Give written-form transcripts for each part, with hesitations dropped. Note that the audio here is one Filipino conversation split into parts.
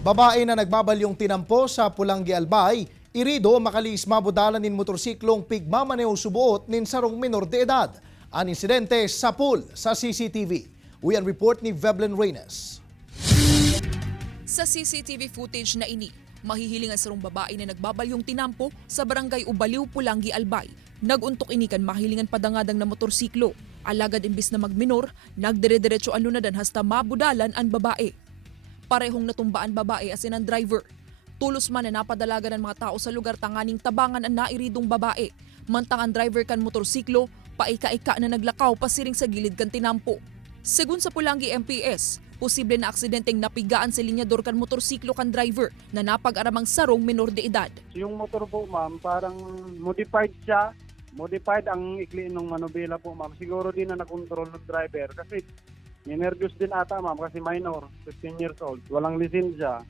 Babae na nagbabalyong tinampo sa Pulangi Albay, irido makalis mabudalan nin motorsiklong pigmamaneo subuot nin sarong menor de edad. Ang insidente sa pool sa CCTV. Uyan report ni Veblen Reynes. Sa CCTV footage na ini, mahihiling ang sarong babae na nagbabalyong tinampo sa barangay Ubaliw, Pulangi Albay. Naguntok inikan mahilingan padangadang na motorsiklo. Alagad imbis na magminor, nagdire-diretso ang lunadan hasta mabudalan ang babae. Parehong natumbaan babae as in ang driver. Tulos man na napadalagan ng mga tao sa lugar tanganing tabangan ang nairidong babae. Mantang ang driver kan motorsiklo, paika-ika na naglakaw pasiring sa gilid kan tinampo. Segun sa Pulangi MPS, posible na aksidenteng napigaan si linyador kan motorsiklo kan driver na napag-aramang sarong menor de edad. Yung motor po ma'am, parang modified siya. Modified ang ikli ng manubela po ma'am. Siguro din na nakontrol ng driver kasi nervous din ata ma'am kasi minor, 15 years old. Walang lisensya.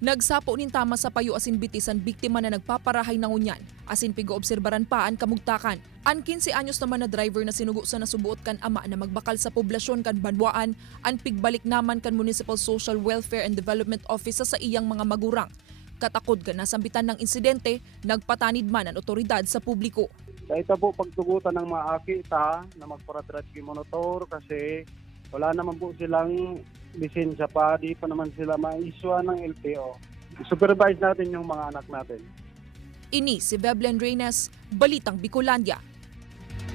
Nagsapo nin tama sa payo asin bitis ang biktima na nagpaparahay ng unyan. Asin pigo-obserbaran pa ang kamugtakan. An 15 anyos naman na driver na sinugo sa nasubuot kan ama na magbakal sa poblasyon kan Banwaan, an pigbalik naman kan Municipal Social Welfare and Development Office sa iyang mga magurang. Katakod ka nasambitan ng insidente, nagpatanid man ang otoridad sa publiko. Ito po pagtugutan ng mga akita na magparadrive yung motor kasi wala naman po silang lisensya pa, di pa naman sila ma-issue ng LTO. Supervise natin yung mga anak natin. Ini si Veblen Reynes, Balitang Bicolandia.